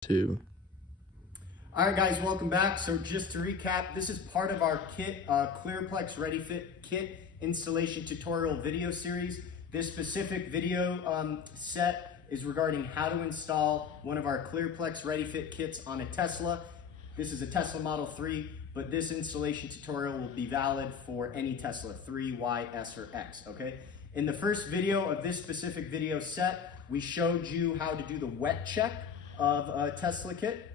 Two. All right, guys, welcome back. So just to recap, this is part of our kit, ClearPlex Ready Fit Kit installation tutorial video series. This specific video set is regarding how to install one of our ClearPlex Ready Fit kits on a Tesla. This is a Tesla Model 3, but this installation tutorial will be valid for any Tesla 3, Y, S, or X, okay? In the first video of this specific video set, we showed you how to do the wet check of a Tesla kit.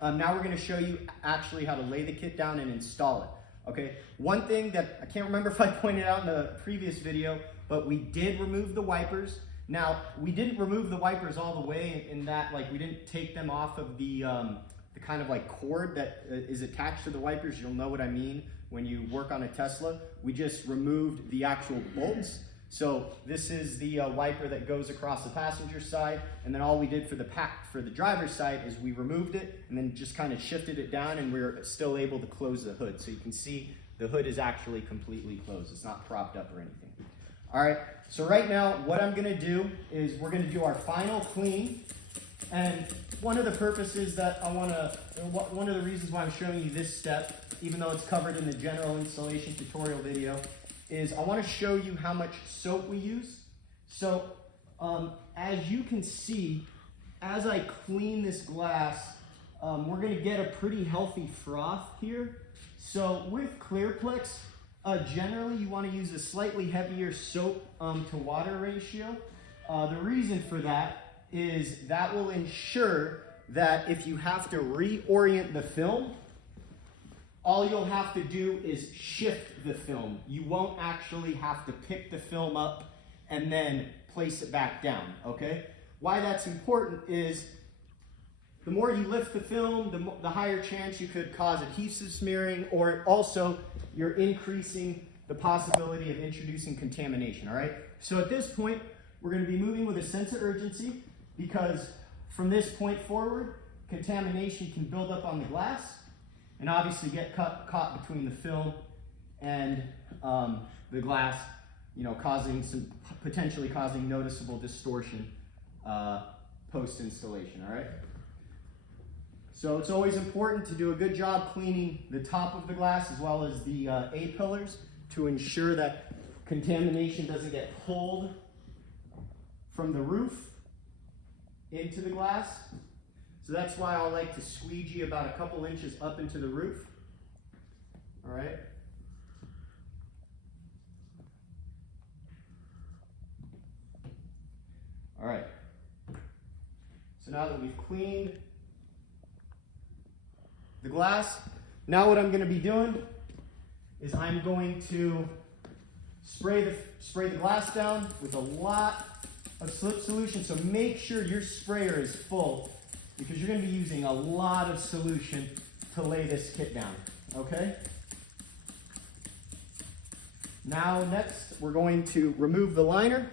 Now we're going to show you actually how to lay the kit down and install it. Okay, one thing that I can't remember if I pointed out in the previous video, but we did remove the wipers. Now we didn't remove the wipers all the way in that, like, we didn't take them off of the kind of like cord that is attached to the wipers. You'll know what I mean when you work on a Tesla. We just removed the actual bolts. So this is the wiper that goes across the passenger side, and then all we did for the driver's side is we removed it and then just kind of shifted it down, and we're still able to close the hood. So you can see the hood is actually completely closed. It's not propped up or anything. All right, so right now what I'm gonna do is we're gonna do our final clean, and one of the purposes that one of the reasons why I'm showing you this step, even though it's covered in the general installation tutorial video, is I want to show you how much soap we use. So as you can see, as I clean this glass, we're going to get a pretty healthy froth here. So with ClearPlex, generally you want to use a slightly heavier soap to water ratio. The reason for that is that will ensure that if you have to reorient the film, all you'll have to do is shift the film. You won't actually have to pick the film up and then place it back down, okay? Why that's important is the more you lift the film, the higher chance you could cause adhesive smearing, or also you're increasing the possibility of introducing contamination, all right? So at this point, we're gonna be moving with a sense of urgency, because from this point forward, contamination can build up on the glass and obviously get caught between the film and the glass, you know, potentially causing noticeable distortion post-installation, all right? So it's always important to do a good job cleaning the top of the glass as well as the A-pillars to ensure that contamination doesn't get pulled from the roof into the glass. So that's why I like to squeegee about a couple inches up into the roof. All right. All right. So now that we've cleaned the glass, now what I'm going to be doing is I'm going to spray the glass down with a lot of slip solution. So make sure your sprayer is full, because you're going to be using a lot of solution to lay this kit down, okay? Now next, we're going to remove the liner.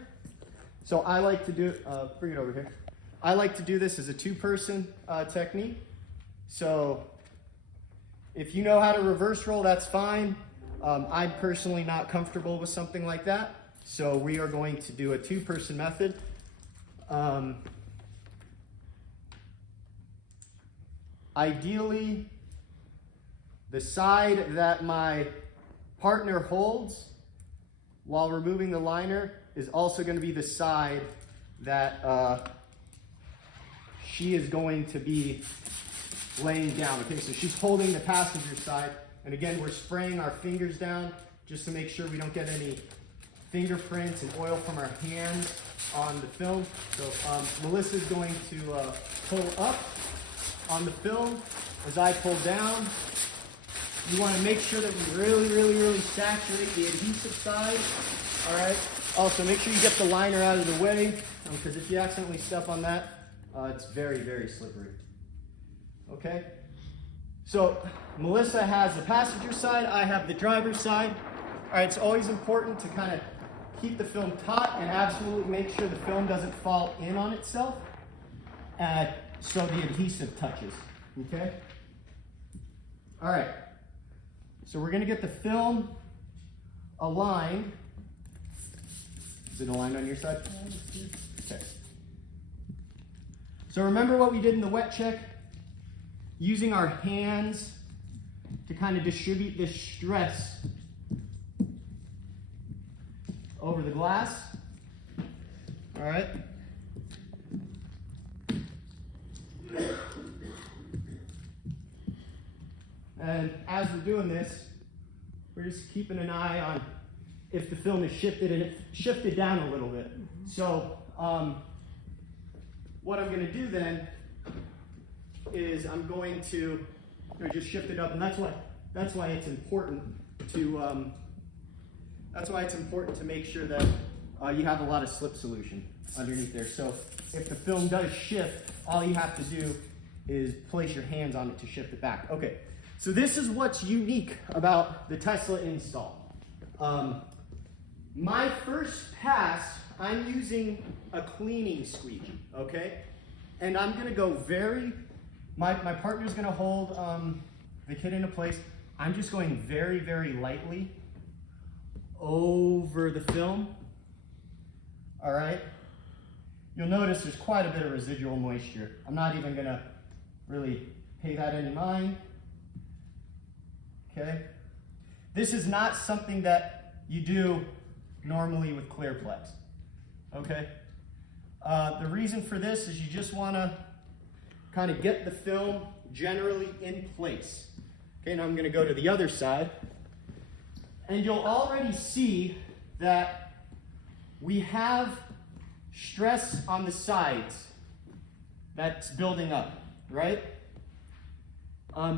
So I like to do, bring it over here. I like to do this as a two-person technique. So if you know how to reverse roll, that's fine. I'm personally not comfortable with something like that. So we are going to do a two-person method. Ideally, the side that my partner holds while removing the liner is also going to be the side that she is going to be laying down. Okay, so she's holding the passenger side, and again, we're spraying our fingers down just to make sure we don't get any fingerprints and oil from our hands on the film. So Melissa's going to pull up on the film as I pull down. You want to make sure that we really saturate the adhesive side. All right. Also, make sure you get the liner out of the way, because if you accidentally step on that, it's very slippery. Okay. So Melissa has the passenger side. I have the driver's side. All right. It's always important to kind of keep the film taut and absolutely make sure the film doesn't fall in on itself. So the adhesive touches, okay? All right, so we're gonna get the film aligned. Is it aligned on your side? Okay. So remember what we did in the wet check? Using our hands to kind of distribute this stress over the glass. All right. And as we're doing this, we're just keeping an eye on if the film is shifted, and it shifted down a little bit. So what I'm going to do then is I'm going to just shift it up, and that's why it's important to make sure that you have a lot of slip solution underneath there. So if the film does shift, all you have to do is place your hands on it to shift it back. Okay, so this is what's unique about the Tesla install. My first pass, I'm using a cleaning squeegee, okay? And I'm gonna go my partner's gonna hold the kit into place. I'm just going very, very lightly over the film, all right? You'll notice there's quite a bit of residual moisture. I'm not even gonna really pay that any mind, okay? This is not something that you do normally with ClearPlex, okay? The reason for this is you just wanna kind of get the film generally in place. Okay, now I'm gonna go to the other side, and you'll already see that we have stress on the sides that's building up, right?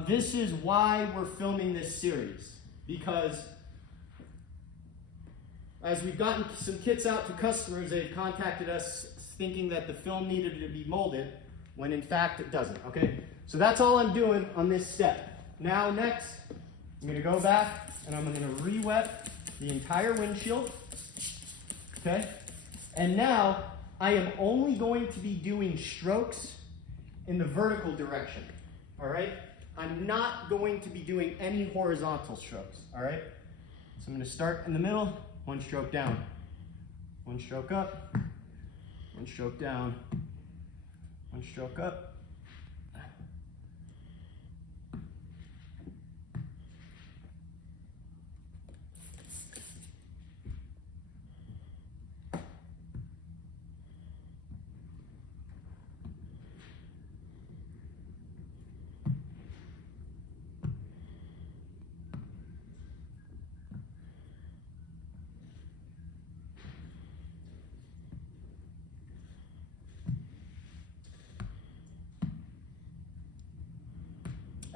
This is why we're filming this series, because as we've gotten some kits out to customers, they've contacted us thinking that the film needed to be molded, when in fact it doesn't, okay? So that's all I'm doing on this step. Now next, I'm gonna go back and I'm gonna re-wet the entire windshield, okay? And now I am only going to be doing strokes in the vertical direction, all right? I'm not going to be doing any horizontal strokes, all right? So I'm gonna start in the middle, one stroke down, one stroke up, one stroke down, one stroke up.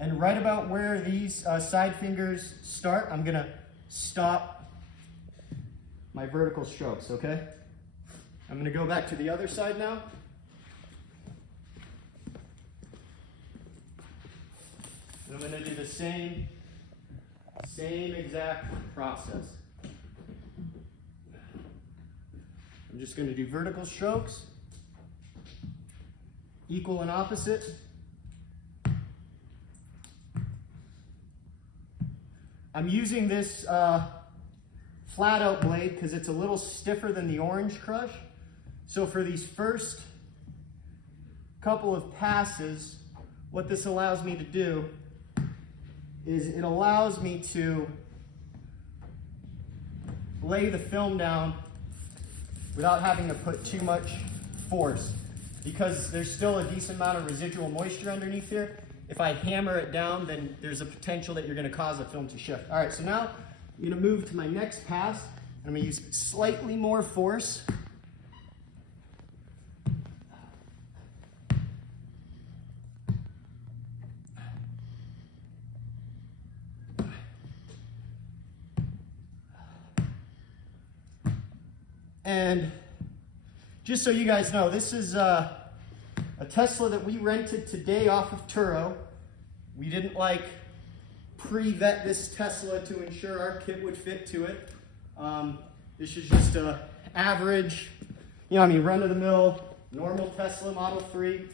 And right about where these side fingers start, I'm gonna stop my vertical strokes, okay? I'm gonna go back to the other side now. And I'm gonna do the same exact process. I'm just gonna do vertical strokes, equal and opposite. I'm using this flat out blade because it's a little stiffer than the Orange Crush. So for these first couple of passes, what this allows me to do is it allows me to lay the film down without having to put too much force, because there's still a decent amount of residual moisture underneath here. If I hammer it down, then there's a potential that you're gonna cause the film to shift. All right, so now I'm gonna move to my next pass. I'm gonna use slightly more force. And just so you guys know, this is a Tesla that we rented today off of Turo. We didn't pre-vet this Tesla to ensure our kit would fit to it. This is just a average, run-of-the-mill, normal Tesla Model 3.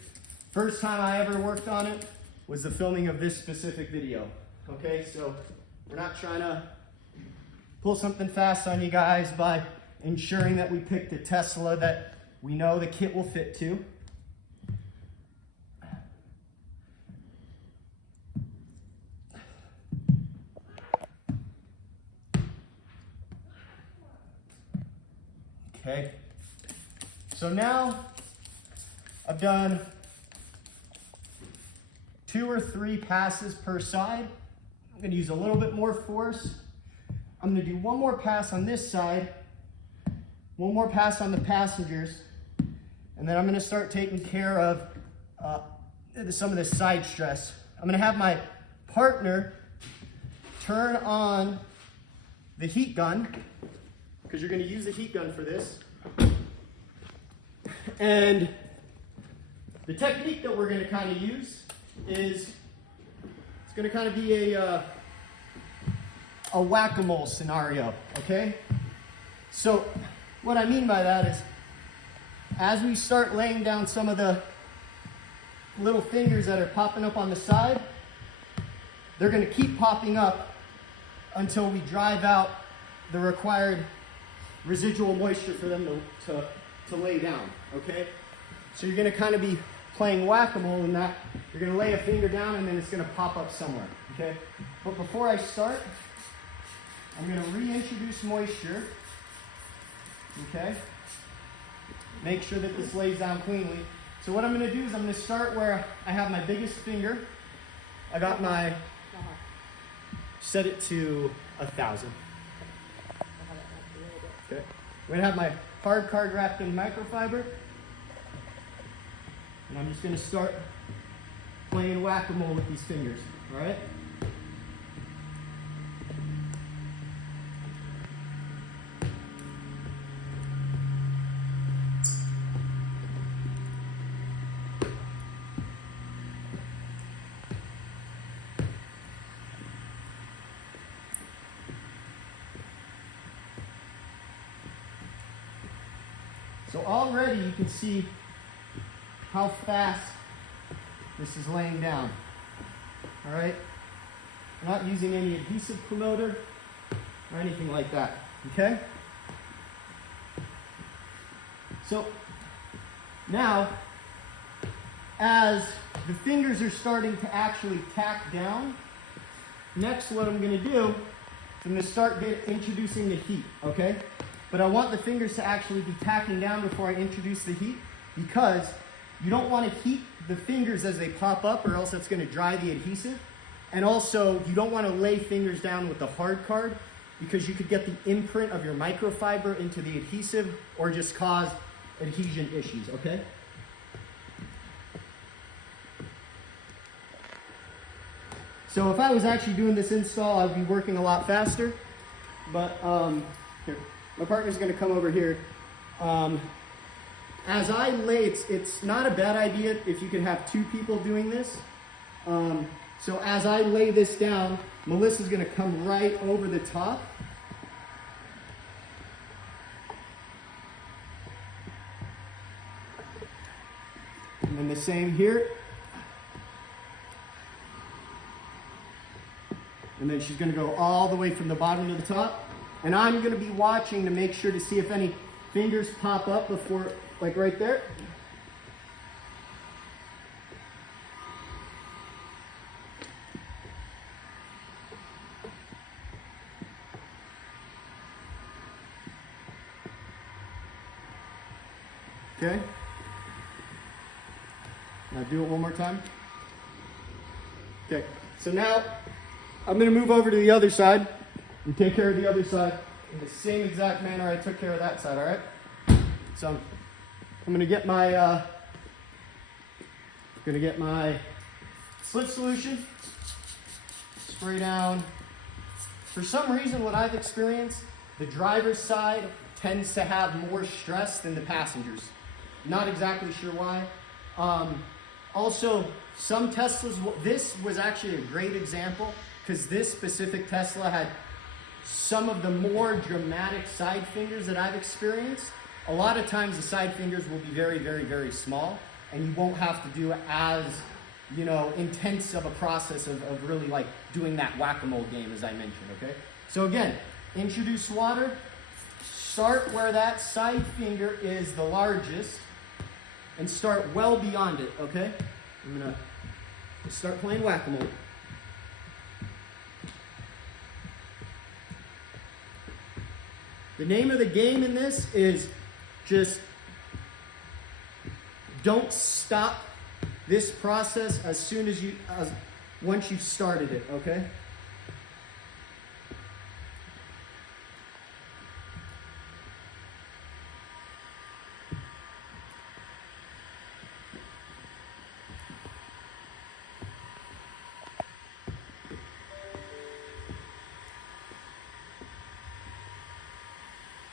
First time I ever worked on it was the filming of this specific video. Okay, so we're not trying to pull something fast on you guys by ensuring that we picked a Tesla that we know the kit will fit to. Okay. So now I've done 2 or 3 passes per side. I'm going to use a little bit more force. I'm going to do one more pass on this side, one more pass on the passengers, and then I'm going to start taking care of some of this side stress. I'm going to have my partner turn on the heat gun, because you're going to use the heat gun for this. And the technique that we're going to kind of use is, it's going to kind of be a whack-a-mole scenario, okay? So what I mean by that is, as we start laying down some of the little fingers that are popping up on the side, they're going to keep popping up until we drive out the required residual moisture for them to lay down, okay? So you're going to kind of be playing whack-a-mole in that you're going to lay a finger down and then it's going to pop up somewhere, okay? But before I start, I'm going to reintroduce moisture, okay? Make sure that this lays down cleanly. So what I'm going to do is I'm going to start where I have my biggest finger. I got my, set it to 1,000. Okay. I'm going to have my hard card wrapped in microfiber. And I'm just going to start playing whack-a-mole with these fingers, all right? So already you can see how fast this is laying down. All right? I'm not using any adhesive promoter or anything like that. Okay? So now, as the fingers are starting to actually tack down, next what I'm going to do is I'm going to start introducing the heat. Okay? But I want the fingers to actually be tacking down before I introduce the heat, because you don't want to heat the fingers as they pop up, or else it's going to dry the adhesive. And also, you don't want to lay fingers down with the hard card, because you could get the imprint of your microfiber into the adhesive or just cause adhesion issues, okay? So if I was actually doing this install, I'd be working a lot faster. But here. My partner's going to come over here. As I lay, it's not a bad idea if you can have 2 people doing this. So as I lay this down, Melissa's going to come right over the top. And then the same here. And then she's going to go all the way from the bottom to the top. And I'm going to be watching to make sure to see if any fingers pop up before, like right there. Okay. Now do it one more time. Okay. So now I'm going to move over to the other side and take care of the other side in the same exact manner I took care of that side, all right? So I'm going to get my slip solution, spray down. For some reason, what I've experienced, the driver's side tends to have more stress than the passengers. Not exactly sure why. Also, some Teslas, this was actually a great example, because this specific Tesla had some of the more dramatic side fingers that I've experienced. A lot of times the side fingers will be very, very, very small, and you won't have to do as, intense of a process of really like doing that whack-a-mole game, as I mentioned, okay? So again, introduce water, start where that side finger is the largest, and start well beyond it, okay? I'm gonna start playing whack-a-mole. The name of the game in this is just don't stop this process as soon as once you've started it, okay?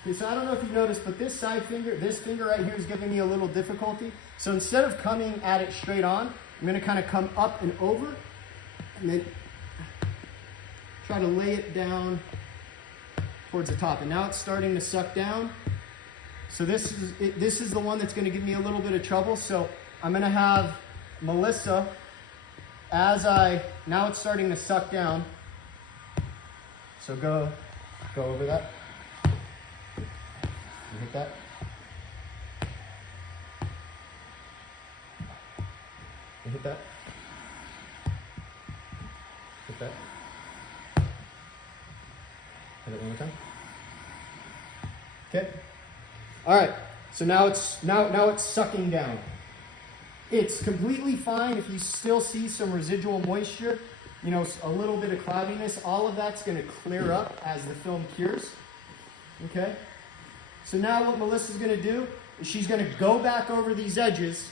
Okay, so I don't know if you've noticed, but this finger right here is giving me a little difficulty. So instead of coming at it straight on, I'm going to kind of come up and over, and then try to lay it down towards the top. And now it's starting to suck down. So this is the one that's going to give me a little bit of trouble. So I'm going to have Melissa, now it's starting to suck down. So go over that. Hit that. Hit that. Hit that. Hit it one more time. Okay. All right. So now it's sucking down. It's completely fine if you still see some residual moisture, you know, a little bit of cloudiness. All of that's going to clear up as the film cures. Okay. So now what Melissa's going to do is she's going to go back over these edges,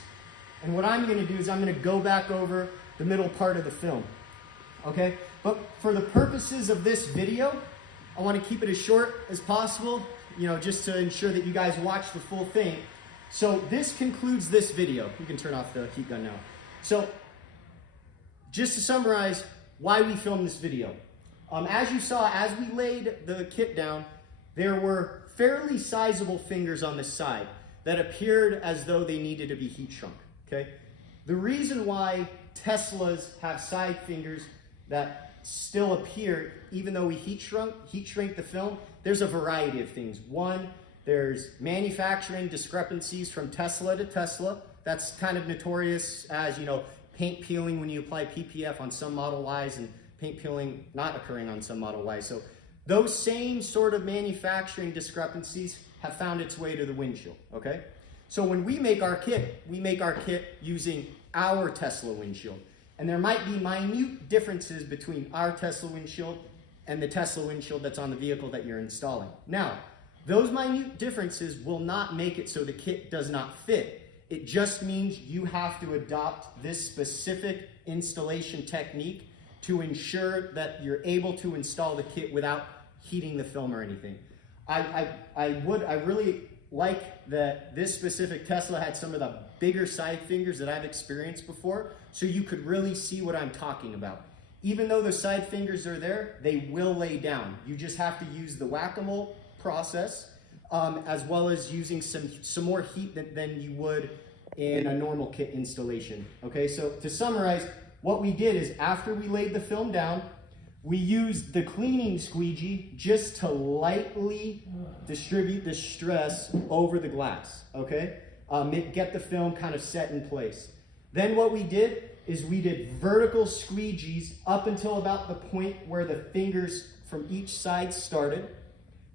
and what I'm going to do is I'm going to go back over the middle part of the film. Okay? But for the purposes of this video, I want to keep it as short as possible, you know, just to ensure that you guys watch the full thing. So this concludes this video. You can turn off the heat gun now. So just to summarize why we filmed this video. As you saw, as we laid the kit down, there were fairly sizable fingers on the side that appeared as though they needed to be heat shrunk, okay? The reason why Teslas have side fingers that still appear, even though we heat shrink the film, there's a variety of things. One, there's manufacturing discrepancies from Tesla to Tesla. That's kind of notorious as, you know, paint peeling when you apply PPF on some Model Ys and paint peeling not occurring on some Model Ys. So those same sort of manufacturing discrepancies have found its way to the windshield, okay? So when we make our kit using our Tesla windshield. And there might be minute differences between our Tesla windshield and the Tesla windshield that's on the vehicle that you're installing. Now, those minute differences will not make it so the kit does not fit. It just means you have to adopt this specific installation technique to ensure that you're able to install the kit without heating the film or anything. I really like that this specific Tesla had some of the bigger side fingers that I've experienced before, so you could really see what I'm talking about. Even though the side fingers are there, they will lay down. You just have to use the whack-a-mole process, as well as using some more heat than you would in a normal kit installation. Okay, so to summarize, what we did is after we laid the film down, we used the cleaning squeegee just to lightly distribute the stress over the glass, okay? Get the film kind of set in place. Then what we did is we did vertical squeegees up until about the point where the fingers from each side started.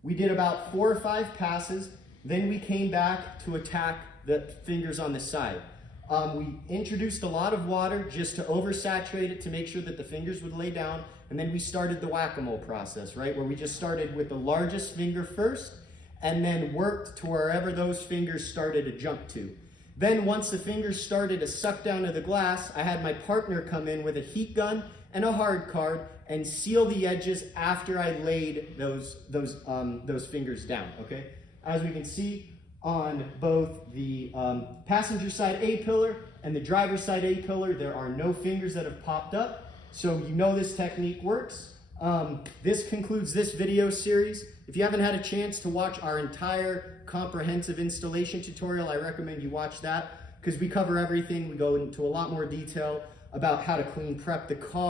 We did about 4 or 5 passes. Then we came back to attack the fingers on the side. We introduced a lot of water just to oversaturate it to make sure that the fingers would lay down. And then we started the whack-a-mole process, right? Where we just started with the largest finger first and then worked to wherever those fingers started to jump to. Then once the fingers started to suck down to the glass, I had my partner come in with a heat gun and a hard card and seal the edges after I laid those fingers down, okay? As we can see on both the passenger side A-pillar and the driver's side A-pillar, there are no fingers that have popped up. So you know this technique works. This concludes this video series. If you haven't had a chance to watch our entire comprehensive installation tutorial, I recommend you watch that because we cover everything. We go into a lot more detail about how to clean prep the car.